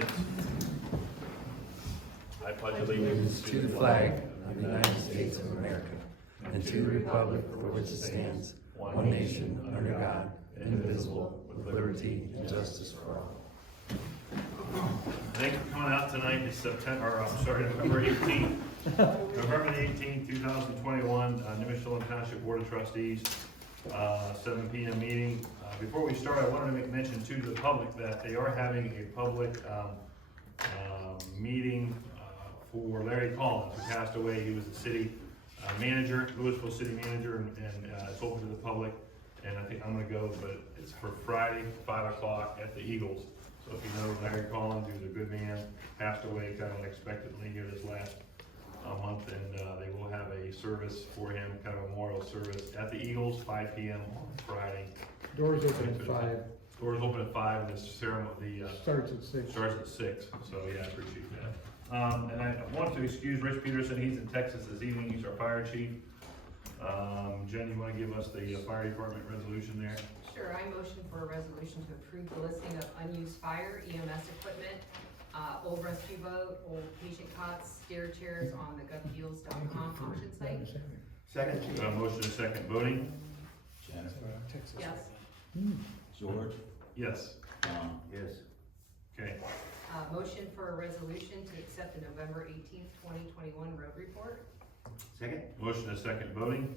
allegiance. I pledge allegiance To the flag of the United States of America and to the republic for which it stands, one nation, under God, indivisible, with liberty and justice for all. Thank you for coming out tonight. It's November 18th. November the 18th, 2021, Nimishillen Township Board of Trustees, 7 p.m. meeting. Before we start, I wanted to make mention to the public that they are having a public meeting for Larry Collins, who passed away. He was the city manager, Louisville city manager, and it's open to the public. And I think I'm going to go, but it's for Friday, 5 o'clock at the Eagles. So if you know Larry Collins, he was a good man, passed away kind of unexpectedly here this last month, and they will have a service for him, kind of a memorial service at the Eagles, 5 p.m. on Friday. Doors open at 5. Doors open at 5, and the ceremony Starts at 6. starts at 6. So yeah, I appreciate that. And I want to excuse Rich Peterson. He's in Texas this evening. He's our fire chief. Jen, you want to give us the fire department resolution there? Sure, I motion for a resolution to approve the listing of unused fire EMS equipment, old rescue boat, old patient cots, stair chairs on the govdeals.com auction site. Second. Motion and second voting? Jennifer. Yes. George. Yes. Yes. Okay. Motion for a resolution to accept the November 18th, 2021 road report. Second. Motion and second voting?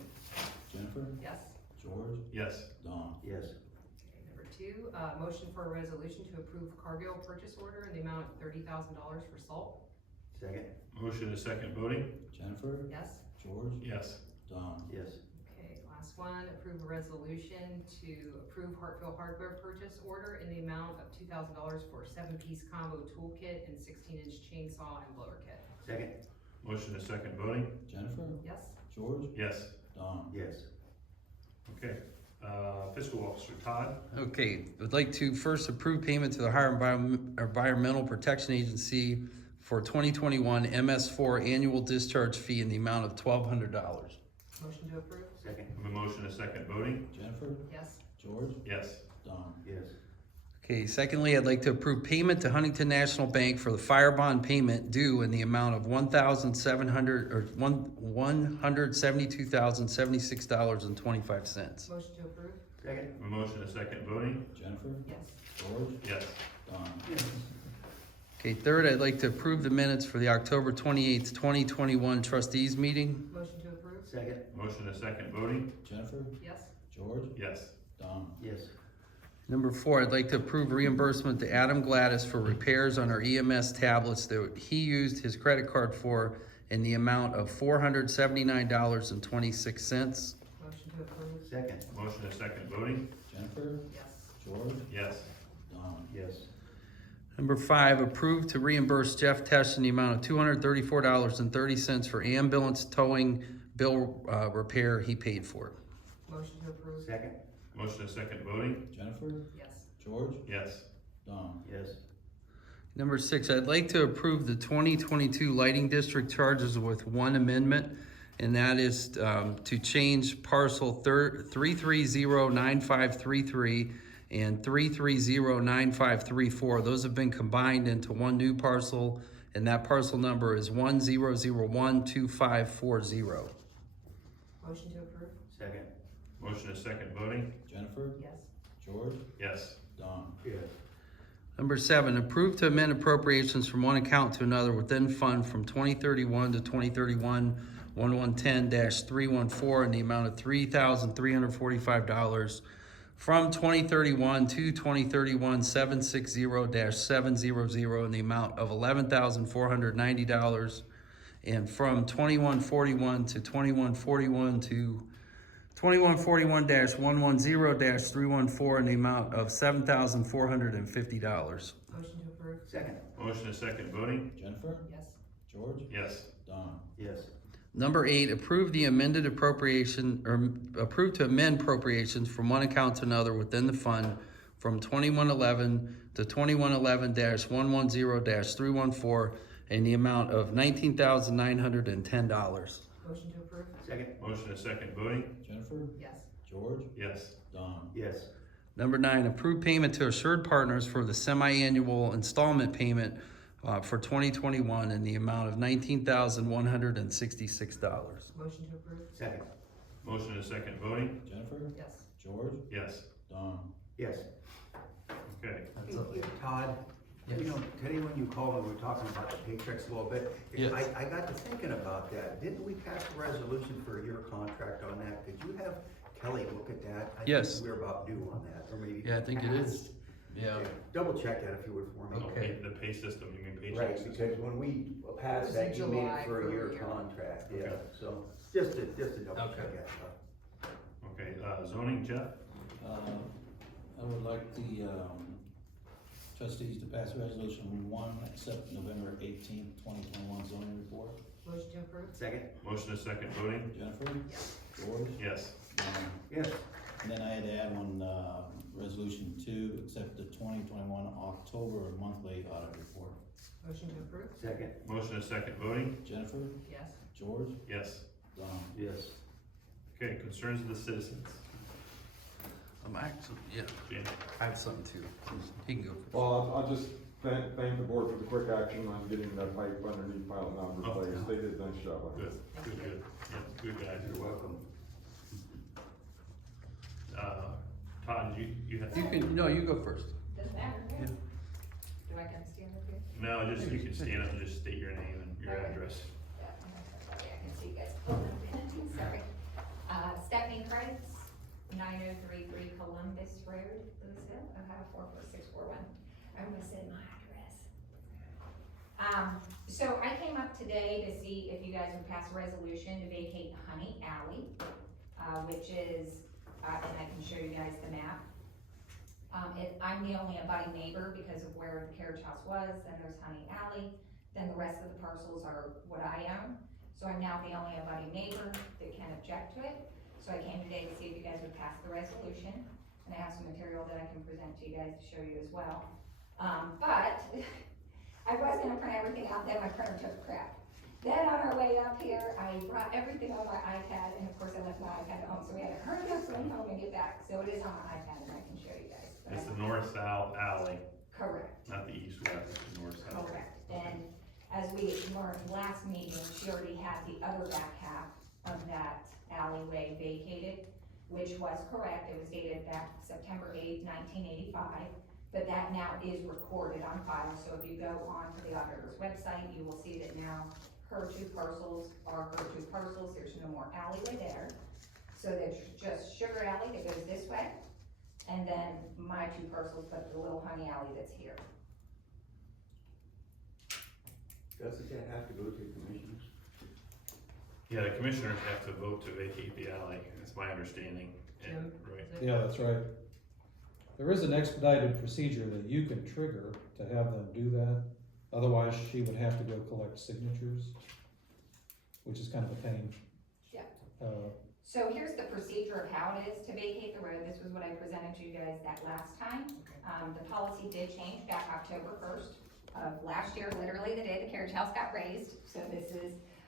Jennifer. Yes. George. Yes. Don. Yes. Okay, number 2, motion for a resolution to approve Cargill purchase order in the amount of $30,000 for salt. Second. Motion and second voting? Jennifer. Yes. George. Yes. Don. Yes. Okay, last one, approve a resolution to approve Hartville hardware purchase order in the amount of $2,000 for a 7-piece combo toolkit and 16-inch chainsaw and blower kit. Second. Motion and second voting? Jennifer. Yes. George. Yes. Don. Yes. Okay. Fiscal Officer Todd? Okay, I'd like to first approve payment to the Ohio Environmental Protection Agency for 2021 MS4 annual discharge fee in the amount of $1,200. Motion to approve. Second. A motion and second voting? Jennifer. Yes. George. Yes. Don. Yes. Okay, secondly, I'd like to approve payment to Huntington National Bank for the fire bond payment due in the amount of $172,076.25. Motion to approve. Second. A motion and second voting? Jennifer. Yes. George. Yes. Don. Yes. Okay, third, I'd like to approve the minutes for the October 28th, 2021 trustees meeting. Motion to approve. Second. Motion and second voting? Jennifer. Yes. George. Yes. Don. Yes. Number 4, I'd like to approve reimbursement to Adam Gladys for repairs on our EMS tablets that he used his credit card for in the amount of $479.26. Motion to approve. Second. Motion and second voting? Jennifer. Yes. George. Yes. Don. Yes. Number 5, approve to reimburse Jeff Tesh in the amount of $234.30 for ambulance towing bill repair he paid for. Motion to approve. Second. Motion and second voting? Jennifer. Yes. George. Yes. Don. Yes. Number 6, I'd like to approve the 2022 lighting district charges with one amendment, and that is to change parcel 3309533 and 3309534. Those have been combined into one new parcel, and that parcel number is 10012540. Motion to approve. Second. Motion and second voting? Jennifer. Yes. George. Yes. Don. Yes. Number 7, approve to amend appropriations from one account to another within fund from 2031 to 2031 1110-314 in the amount of $3,345, from 2031 to 2031 760-700 in the amount of $11,490, and from 2141 to 2141 to 2141-110-314 in the amount of $7,450. Motion to approve. Second. Motion and second voting? Jennifer. Yes. George. Yes. Don. Yes. Number 8, approve the amended appropriation, or approve to amend appropriations from one account to another within the fund from 2111 to 2111-110-314 in the amount of $19,910. Motion to approve. Second. Motion and second voting? Jennifer. Yes. George. Yes. Don. Yes. Number 9, approve payment to Assured Partners for the semi-annual installment payment for 2021 in the amount of $19,166. Motion to approve? Second. Motion and a second voting? Jennifer, Yes. George, Yes. Don. Yes. Okay. That's up. Todd, Yes. you know, today when you called, we were talking about the paychecks a little bit. Yes. I got to thinking about that. Didn't we pass a resolution for your contract on that? Could you have Kelly look at that? Yes. I think we're about due on that, or maybe. Yeah, I think it is. passed. Yeah. Double check that if you would for me. Okay. The pay system, you mean paycheck Right, system? because when we It passed was that, in you made July it for a for a year year. contract, yeah, Okay. so, just to double Okay. check that. Okay, zoning, Jeff? I would like the, trustees to pass resolution 1, accept November 18th, 2021 zoning report. Motion to approve? Second? Motion and a second voting? Jennifer, Yes. George, Yes. Don. Yes. And then I had to add one, resolution 2, accept the 2021 October monthly audit report. Motion to approve? Second? Motion and a second voting? Jennifer, Yes. George, Yes. Don. Yes. Okay, concerns of the citizens. Actually, yeah, Jamie? I have something too. He can go first. Well, I'll just thank the board for the quick action on getting the pipe underneath pile number Oh, replaced. They did a nice job on it. Good, good, good. Yep, good guys. You're welcome. Todd, you have? You can, no, you go first. Doesn't matter. Yeah. Do I gotta stand up here? No, just, you can stand up and just state your name and your address. Yeah, I can see you guys. Sorry. Stephanie Kreitz, 9033 Columbus Road, Louisville, Ohio 44641. I almost said my address. So I came up today to see if you guys would pass a resolution to vacate Honey Alley, which is, and I can show you guys the map. I'm the only abutting neighbor because of where the carriage house was, then there's Honey Alley, then the rest of the parcels are what I own. So I'm now the only abutting neighbor that can object to it. So I came today to see if you guys would pass the resolution, and I have some material that I can present to you guys to show you as well. But I was gonna print everything out, then my printer took crap. Then on our way up here, I brought everything on my iPad, and of course I left my iPad at home, so we had to hurry up, swing home and get back. So it is on my iPad, and I can show you guys. But It's the north-south alley, Correct. not the east-west, it's the north-south. Correct, and as we learned last meeting, she already had the other back half of that alleyway vacated, which was correct, it was dated back September 8th, 1985, but that now is recorded on file, so if you go on to the auditor's website, you will see that now her 2 parcels are her 2 parcels, there's no more alleyway there. So there's just Sugar Alley that goes this way, and then my 2 parcels, but the little Honey Alley that's here. Doesn't that have to go to commissioners? Yeah, the commissioners have to vote to vacate the alley, that's my understanding. And, Jim? right, Is it? Yeah, that's right. There is an expedited procedure that you can trigger to have them do that. Otherwise, she would have to go collect signatures, which is kind of a pain. Yeah. So here's the procedure of how it is to vacate the road. This was what I presented to you guys that last time. The policy did change back October 1st of last year, literally the day the carriage house got raised. So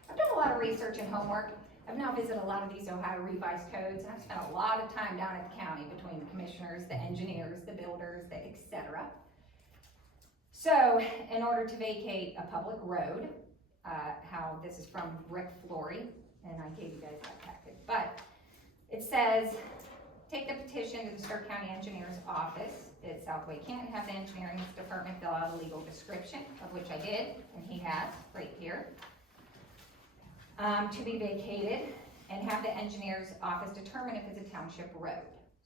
I've done a lot of research and homework. I've now visited a lot of these Ohio revised codes, and I've spent a lot of time down at the county between the commissioners, the engineers, the builders, the et cetera. So in order to vacate a public road, how this is from Rick Flory, and I gave you guys that packet, but it says, take the petition to the Stark County Engineer's Office at Southway Kent, have the engineering department fill out a legal description, of which I did, and he has, right here, to be vacated, and have the engineer's office determine if it's a township road.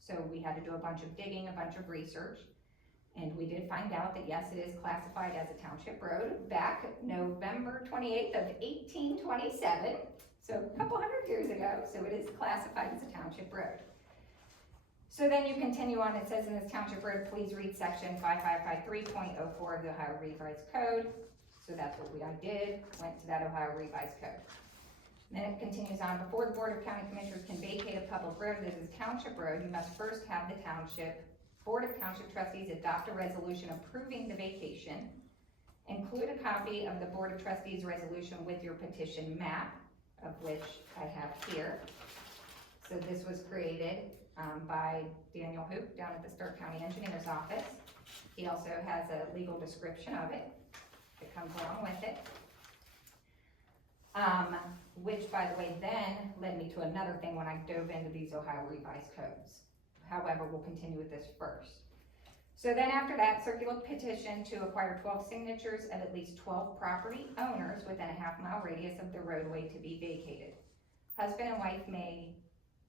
So we had to do a bunch of digging, a bunch of research, and we did find out that yes, it is classified as a township road back November 28th of 1827, so a couple hundred years ago, so it is classified as a township road. So then you continue on, it says in this township road, please read section 5553.04 of the Ohio Revised Code. So that's what I did, went to that Ohio Revised Code. Then it continues on, before the Board of County Commissioners can vacate a public road that is a township road, you must first have the Board of Township Trustees adopt a resolution approving the vacation. Include a copy of the Board of Trustees resolution with your petition map, of which I have here. So this was created by Daniel Hoop down at the Stark County Engineer's Office. He also has a legal description of it that comes along with it. Which, by the way, then led me to another thing when I dove into these Ohio Revised Codes. However, we'll continue with this first. So then after that, circular petition to acquire 12 signatures of at least 12 property owners within a half-mile radius of the roadway to be vacated. Husband and wife may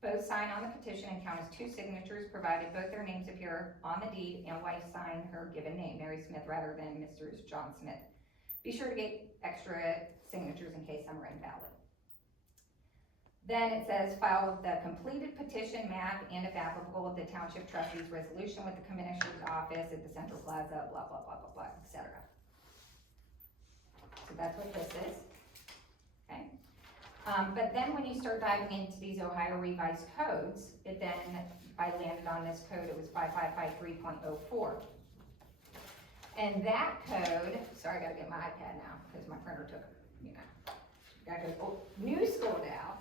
both sign on the petition and count as 2 signatures, provided both their names appear on the deed and wife sign her given name, Mary Smith, rather than Mr. John Smith. Be sure to get extra signatures in case some are invalid. Then it says, file the completed petition map and if applicable, the Township Trustees resolution with the Commissioner's office at the Central Plaza, blah, blah, blah, blah, blah, etc. So that's what this is, okay? But then when you start diving into these Ohio Revised Codes, I landed on this code, it was 5553.04. And that code, sorry, I gotta get my iPad now, because my printer took, gotta go, new school now.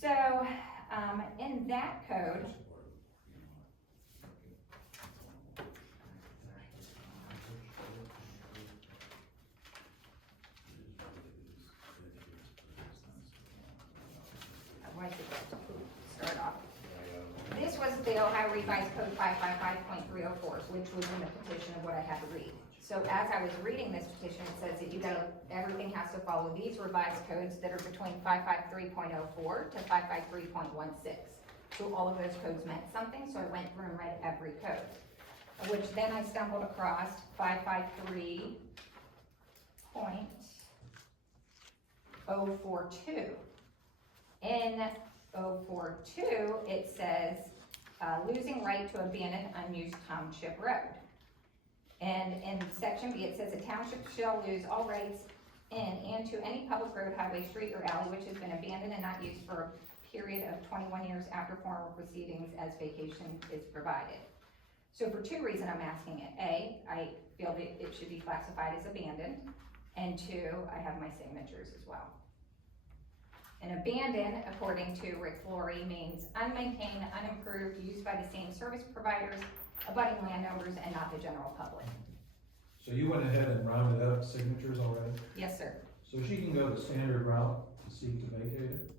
So, in that code, start off. This was the Ohio Revised Code 555.304, which was in the petition of what I had to read. So as I was reading this petition, it says that everything has to follow these revised codes that are between 553.04 to 553.16. So all of those codes meant something, so I went through and read every code. Which then I stumbled across 553.042. In 042, it says, losing right to abandon unused township road. And in section B, it says a township shall lose all rights in and to any public road, highway, street, or alley which has been abandoned and not used for a period of 21 years after formal proceedings as vacation is provided. So for 2 reasons I'm asking it. A, I feel that it should be classified as abandoned, and 2, I have my signatures as well. And abandoned, according to Rick Flory, means unmaintained, unimproved, used by the same service providers, abutting landowners, and not the general public. So you went ahead and rounded up signatures already? Yes, sir. So she can go the standard route to seek to vacate it?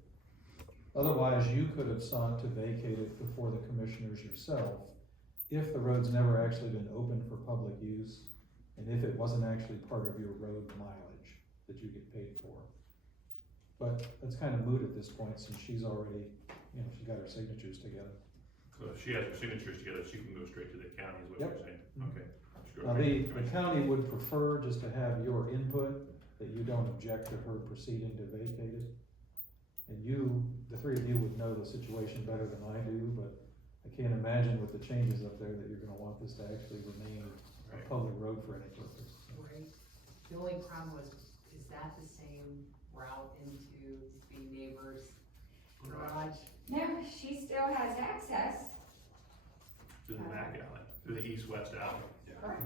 Otherwise, you could have sought to vacate it before the commissioners yourself if the road's never actually been open for public use and if it wasn't actually part of your road mileage that you get paid for. But that's kind of moot at this point since she's already, she got her signatures together. So if she has her signatures together, she can go straight to the county, is what Yep. you're saying? Okay. Just go Now, right to the commission. county would prefer just to have your input, that you don't object to her proceeding to vacate it. And the 3 of you would know the situation better than I do, but I can't imagine with the changes up there that you're gonna want this to actually remain a Right. public road for any purpose. Right. The only problem was, is that the same route into the neighbor's garage? No, she still has access. To the back alley, to the east-west alley. Correct.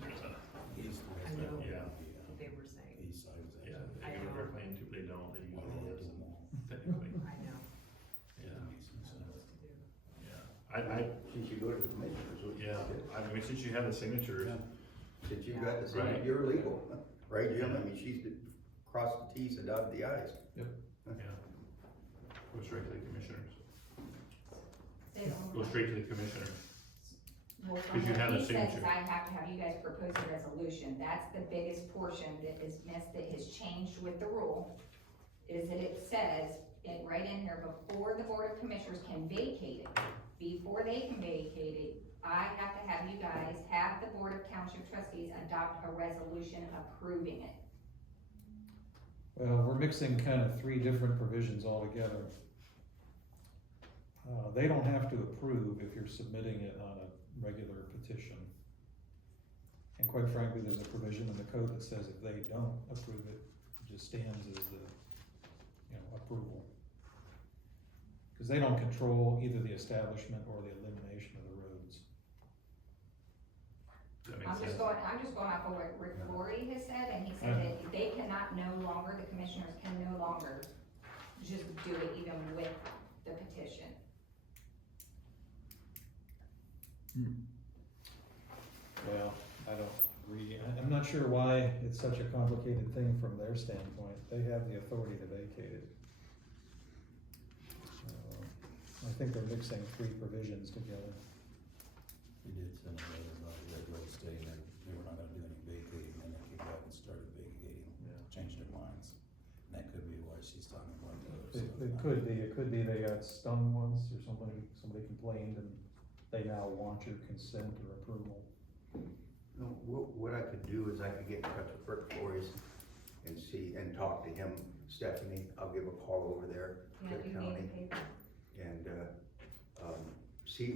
There's a, I know. yeah, They were saying, yeah, I they give know. a direct lane to, they don't, they use all this, technically, I know, yeah, I know what to do. yeah. I, She should go to the commissioners, which yeah, I mean, since you have the signatures, since you've got the Right. signature, you're legal, right, Jim? I mean, she's crossed the Ts and dotted the Is. yeah, go straight to the commissioners, They don't- go straight to the commissioner. Well, Because you have the he says signature. I have to have you guys propose a resolution, that's the biggest portion that is missed, that has changed with the rule, is that it says, right in here, before the Board of Commissioners can vacate it, before they can vacate it, I have to have you guys, have the Board of Township Trustees adopt a resolution approving it. Well, we're mixing kind of 3 different provisions all together. They don't have to approve if you're submitting it on a regular petition. And quite frankly, there's a provision in the code that says if they don't approve it, it just stands as the, approval. Because they don't control either the establishment or the elimination of the roads. Does that make I'm sense? just going off of what Rick Flory has said, and he said that they cannot no longer, the commissioners can no longer just do it even with the petition. Well, I don't agree. I'm not sure why it's such a complicated thing from their standpoint. They have the authority to vacate it. I think they're mixing three provisions together. We did send a letter about the Red Road stating that they were not gonna do any vacating, and they came back and started vacating, Yeah. changed their minds. And that could be why she's talking about the other stuff. It could be they got stung once or somebody complained and they now want your consent or approval. No, what I could do is I could get in touch with Rick Flores and see, and talk to him, Stephanie, I'll give a call over there Yeah, to the you county. need the paper. And,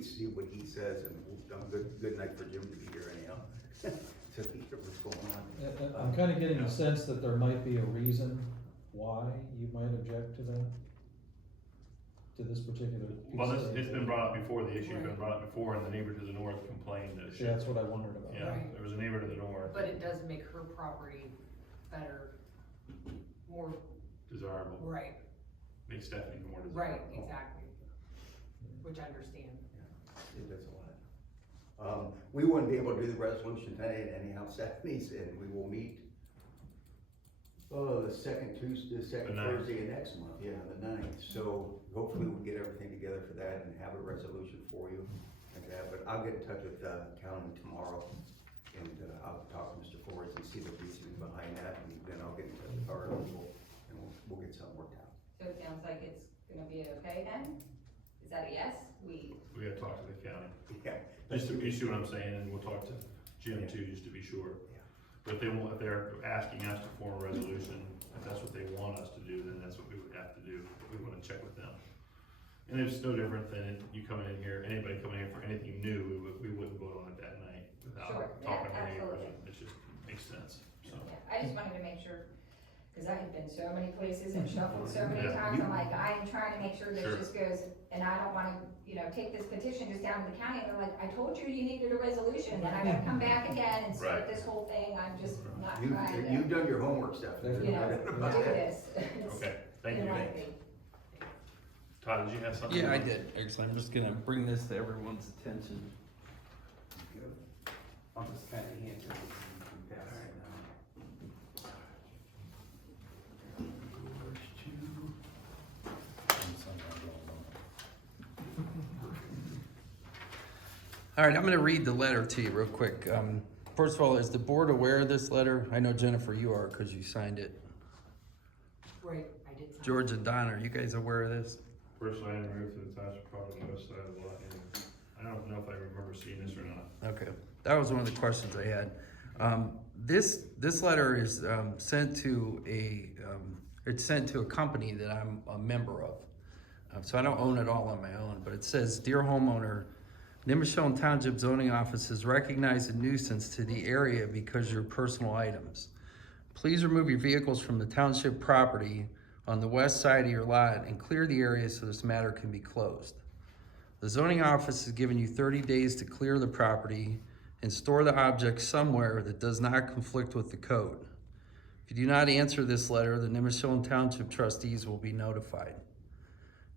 see what he says, and good night for Jim to be here anyhow, to hear what's going on. I'm kinda getting a sense that there might be a reason why you might object to that, to this particular piece. Well, of it's been it. brought up before, the issue's been brought up before, and the neighbor to the north complained that it Yeah, that's should. what I wondered about. Yeah, Right. there was a neighbor to the north, But it does make her property better, more, desirable, right, makes Stephanie more desirable. right, exactly, which I understand. It does a lot. We wouldn't be able to do the resolution tonight anyhow, Stephanie said, we will meet, the second Tuesday, the second The ninth. Thursday of next month, yeah, the 9th. So hopefully we'll get everything together for that and have a resolution for you like that, but I'll get in touch with, county tomorrow. And, I'll talk to Mr. Flores and see the reasoning behind that, and then I'll get in touch with our people, and we'll get something worked out. So it sounds like it's gonna be okay then? Is that a yes? We gotta talk to the county, Yeah. just to, you see what I'm saying, and we'll talk to Jim too, just to be sure. Yeah. But if they're asking us to form a resolution, if that's what they want us to do, then that's what we would have to do, but we wanna check with them. And it's no different than you coming in here, anybody coming in for anything new, we wouldn't vote on it that night without Sure, yeah, talking to the neighbors, absolutely. it just makes sense, so. Yeah, I just wanted to make sure, cause I have been so many places and shuffled so many Yeah. times, I'm like, I am trying to make sure Sure. this just goes, and I don't wanna, take this petition just down to the county, and they're like, I told you you needed a resolution, then I gotta come back again and start Right. this whole thing, I'm just not You've, trying to, you've done your homework, Stephanie. do this. It's Okay, thank been you. lengthy. Todd, did you have something? Yeah, I did, actually, I'm just gonna bring this to everyone's attention. I'll just kind of hand it to you guys right now. And something going on. All right, I'm gonna read the letter to you real quick. First of all, is the board aware of this letter? I know Jennifer, you are, cause you signed it. Right, I did. sign. George and Don, are you guys aware of this? First line of roof to the township, probably the west side of the lot, and I don't know if I remember seeing this or not. Okay, that was one of the questions I had. This letter is sent to it's sent to a company that I'm a member of. So I don't own it all on my own, but it says, "Dear homeowner, Nimishillen Township Zoning Office has recognized a nuisance to the area because of your personal items. Please remove your vehicles from the township property on the west side of your lot and clear the area so this matter can be closed. The zoning office has given you 30 days to clear the property and store the object somewhere that does not conflict with the code. If you do not answer this letter, the Nimishillen Township trustees will be notified.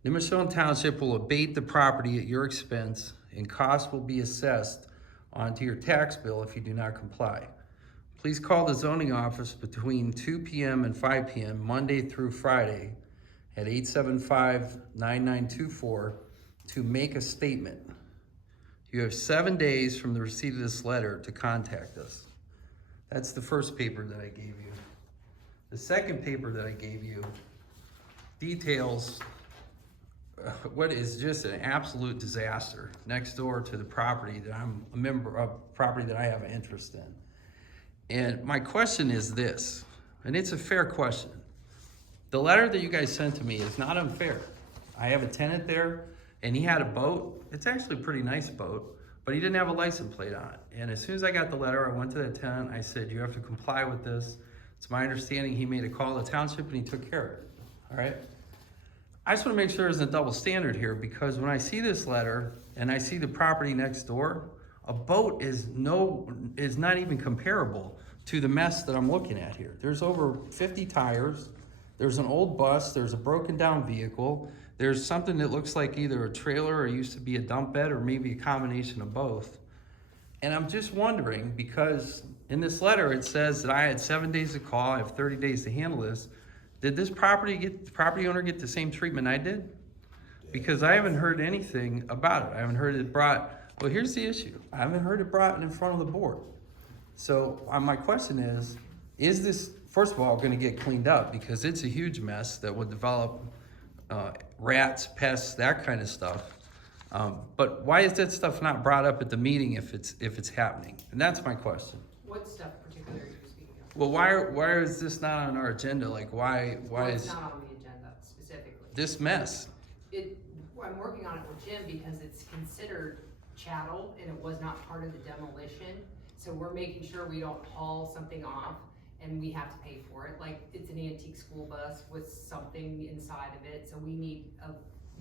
Nimishillen Township will abate the property at your expense, and costs will be assessed onto your tax bill if you do not comply. Please call the zoning office between 2 p.m. and 5 p.m. Monday through Friday at 875-9924 to make a statement. You have 7 days from the receipt of this letter to contact us." That's the first paper that I gave you. The second paper that I gave you details what is just an absolute disaster next door to the property that I'm a member of, property that I have an interest in. And my question is this, and it's a fair question. The letter that you guys sent to me is not unfair. I have a tenant there, and he had a boat. It's actually a pretty nice boat, but he didn't have a license plate on it. And as soon as I got the letter, I went to the tenant. I said, "You have to comply with this." It's my understanding he made a call to the township and he took care of it, all right? I just wanna make sure there's a double standard here, because when I see this letter and I see the property next door, A boat is not even comparable to the mess that I'm looking at here. There's over 50 tires, there's an old bus, there's a broken down vehicle, there's something that looks like either a trailer or used to be a dump bed or maybe a combination of both. And I'm just wondering, because in this letter it says that I had 7 days to call, I have 30 days to handle this. Did this property owner get the same treatment I did? Because I haven't heard anything about it. I haven't heard it brought, well, here's the issue. I haven't heard it brought in front of the board. So my question is this, first of all, gonna get cleaned up? Because it's a huge mess that would develop rats, pests, that kind of stuff. But why is that stuff not brought up at the meeting if it's happening? And that's my question. What stuff particularly are you speaking of? Well, why is this not on our agenda? Like, why It's is not on the agenda specifically. this mess? I'm working on it with Jim because it's considered chattel and it was not part of the demolition. So we're making sure we don't haul something off and we have to pay for it. Like, it's an antique school bus with something inside of it, so we need a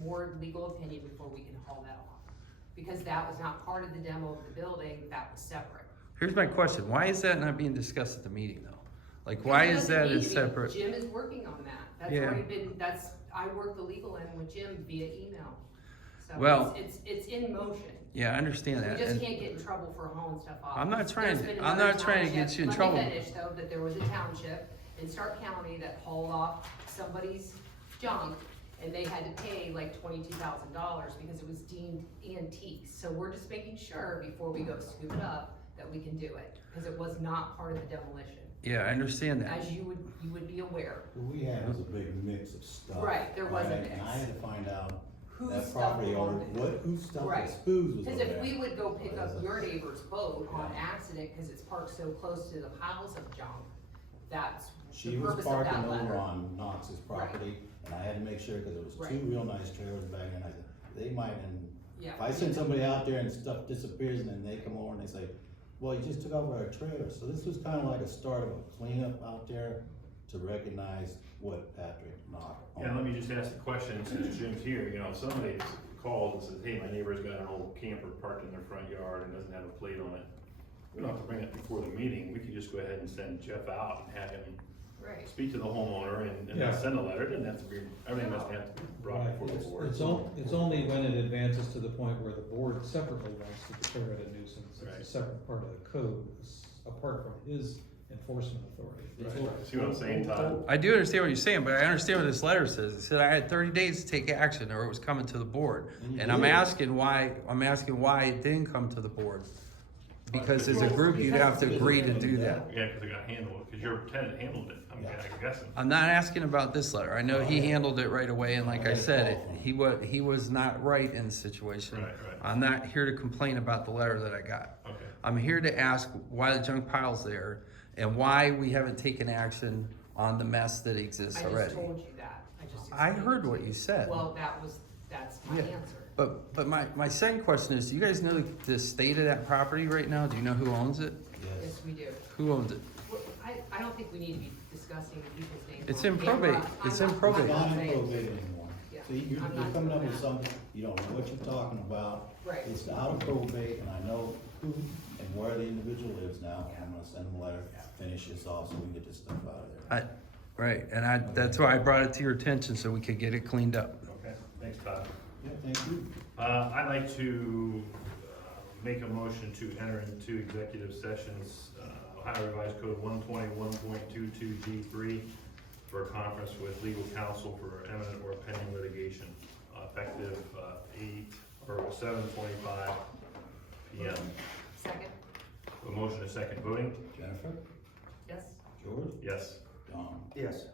more legal opinion before we can haul that off. Because that was not part of the demo of the building, that was separate. Here's my question. Why is that not being discussed at the meeting though? Like, why It is doesn't that need a to be. separate? Jim is working on that. That's Yeah. already been, I work the legal end with Jim via email. So Well- it's in motion. Yeah, I understand We that. just And can't get in trouble for hauling stuff off. I'm not trying There's to- been I'm another not trying to get township- you in trouble. Let me finish though, that there was a township in Stark County that hauled off somebody's junk and they had to pay like $22,000 because it was deemed antique. So we're just making sure before we go scoop it up that we can do it, because it was not part of the demolition, yeah, I understand that. as you would be aware. What we had was a big mix of stuff. Right, there was a right? mix. And I had to find out, Whose that stuff property owner, belonged to- whose stuff Right. was, whose was Because over if we there. would go pick up your neighbor's boat on Yeah. accident, because it's parked so close to the piles of junk, that's She the was purpose of parking that over letter. on Knox's property, and I had to make sure, cause there was two Right. real nice trailers back there, and I said, they might, and Yeah. if I send somebody out there and stuff disappears, and then they come over and they say, well, you just took over our trailer, so this was kinda like a start of a cleanup out there to recognize what Patrick Knox owned. And let me just ask the question, since Jim's here, somebody calls and says, hey, my neighbor's got an old camper parked in their front yard and doesn't have a plate on it. We don't have to bring it before the meeting, we could just go ahead and send Jeff out and have him Right. speak to the homeowner and then Yeah. send a letter, it doesn't have to be, everything doesn't have to be brought Right, before the board. it's only when it advances to the point where the board separately wants to declare it a nuisance. Right. It's a separate part of the code, apart from his enforcement authority. Right. See what I'm saying, Todd? I do understand what you're saying, but I understand what this letter says. It said I had 30 days to take action or it was coming to the board. And you And I'm did. asking why it didn't come to the board. Because as a group, you'd have to agree to do that. Yeah, cause it got handled, cause your tenant handled it, I'm guessing. I'm not asking about this letter. I know he handled it right away, and like I said, he was not right in the situation. Right. I'm not here to complain about the letter that I got. Okay. I'm here to ask why the junk pile's there and why we haven't taken action on the mess that exists I just already. told you that. I heard what you said. Well, that's my Yeah. answer. But my second question is, do you guys know the state of that property right now? Do you know who owns it? Yes. Yes, we do. Who owns it? Well, I don't think we need to be discussing people's names. It's on in camera. probate. It's I'm in not- probate. It's I'm not not in saying- probate anymore. Yeah, See, you're I'm not coming up doing with that. something, you don't know what you're talking about. Right. It's out of probate, and I know who and where the individual lives now, and I'm gonna send them a letter, finish this off, so we can get this stuff out of there. Right, and that's why I brought it to your attention, so we could get it cleaned up. Okay, thanks, Todd. Yeah, thank you. I'd like to make a motion to enter into executive sessions, Ohio Revised Code 121.22 G3 for a conference with legal counsel for imminent or pending litigation, effective 7:25 PM. Second, A motion, a second voting? Jennifer, yes? George, Yes. Don. Yes.